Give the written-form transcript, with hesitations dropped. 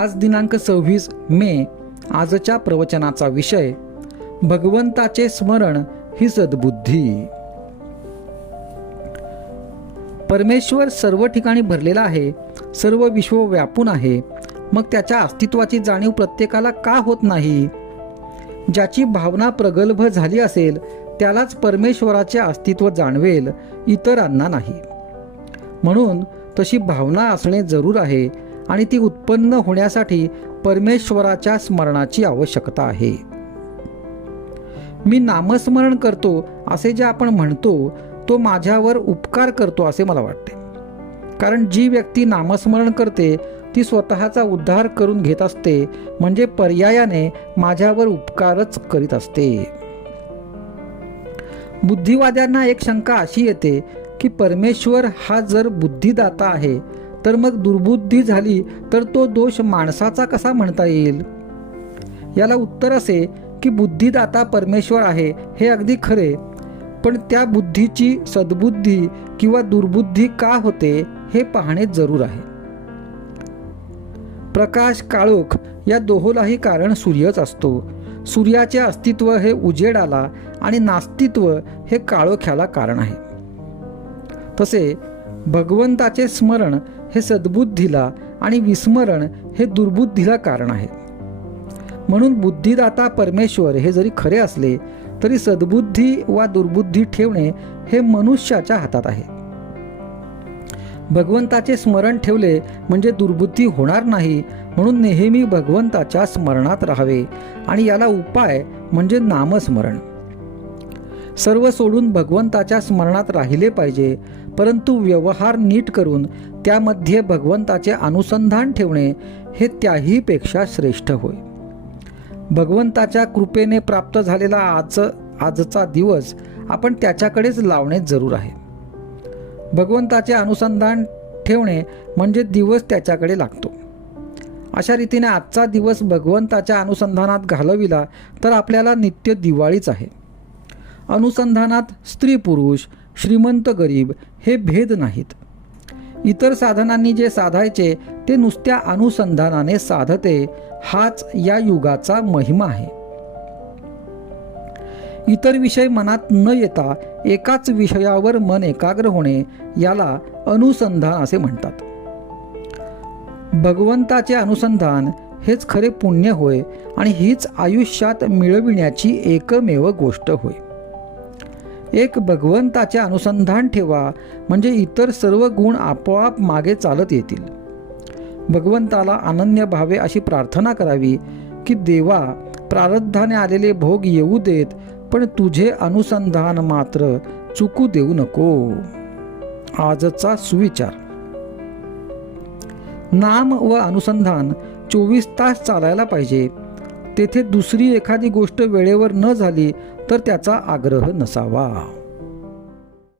आज दिनांक 26 मे. आजच्या प्रवचनाचा विषय भगवंताचे स्मरण ही सद्बुद्धी. परमेश्वर सर्व ठिकाणी भरलेला आहे, सर्व विश्व व्यापून आहे. मग त्याच्या अस्तित्वाची जाणीव प्रत्येकाला का होत नाही? ज्याची भावना प्रगल्भ झाली असेल त्यालाच परमेश्वराचे अस्तित्व जाणवेल, इतरांना नाही. म्हणून तशी भावना असणे जरूर आहे आणि ती उत्पन्न होण्यासाठी परमेश्वराच्या स्मरणाची आवश्यकता आहे. मी नामस्मरण करतो असे जे आपण म्हणतो तो माझ्यावर उपकार करतो असे मला वाटते. कारण जी व्यक्ती नामस्मरण करते ती स्वतःचा उद्धार करून घेत असते, म्हणजे पर्यायाने माझ्यावर उपकारच करीत असते. बुद्धिवाद्यांना एक शंका अशी येते की परमेश्वर हा जर बुद्धिदाता आहे तर मग दुर्बुद्धी झाली तर तो दोष माणसाचा कसा म्हणता येईल? याला उत्तर असे की बुद्धिदाता परमेश्वर आहे हे अगदी खरे, पण त्या बुद्धीची सद्बुद्धी किंवा दुर्बुद्धी का होते हे पाहणे जरूर आहे. प्रकाश काळोख या दोहोलाही कारण सूर्यच असतो. सूर्याचे अस्तित्व हे उजेडाला आणि नास्तित्व हे काळोख्याला कारण आहे. तसे भगवंताचे स्मरण हे सद्बुद्धीला आणि विस्मरण हे दुर्बुद्धीला कारण आहे. म्हणून बुद्धिदाता परमेश्वर हे जरी खरे असले तरी सद्बुद्धी वा दुर्बुद्धी ठेवणे हे मनुष्याच्या हातात आहे. भगवंताचे स्मरण ठेवले म्हणजे दुर्बुद्धी होणार नाही, म्हणून नेहमी भगवंताच्या स्मरणात राहावे आणि याला उपाय म्हणजे नामस्मरण. सर्व सोडून भगवंताच्या स्मरणात राहिले पाहिजे, परंतु व्यवहार नीट करून त्यामध्ये भगवंताचे अनुसंधान ठेवणे हे त्याहीपेक्षा श्रेष्ठ होय. भगवंताच्या कृपेने प्राप्त झालेला आजचा दिवस आपण त्याच्याकडेच लावणे जरूर आहे. भगवंताचे अनुसंधान ठेवणे म्हणजे दिवस त्याच्याकडे लागतो. अशा रीतीने आजचा दिवस भगवंताच्या अनुसंधानात घालविला तर आपल्याला नित्य दिवाळीच आहे. अनुसंधानात स्त्री पुरुष, श्रीमंत गरीब हे भेद नाहीत. इतर साधनांनी जे साधायचे ते नुसत्या अनुसंधानाने साधते, हाच या युगाचा महिमा आहे. इतर विषय मनात न येता एकाच विषयावर मन एकाग्र होणे याला अनुसंधान असे म्हणतात. भगवंताचे अनुसंधान हेच खरे पुण्य होय आणि हीच आयुष्यात मिळविण्याची एकमेव गोष्ट होय. एक भगवंताचे अनुसंधान ठेवा म्हणजे इतर सर्व गुण आपोआप मागे चालत येतील. भगवंताला अनन्य भावे अशी प्रार्थना करावी की देवा, प्रारब्धाने आलेले भोग येऊ देत, पण तुझे अनुसंधान मात्र चुकू देऊ नको. आजचा सुविचार. नाम व अनुसंधान 24 तास चालायला पाहिजे. तेथे दुसरी एखादी गोष्ट वेळेवर न झाली तर त्याचा आग्रह नसावा.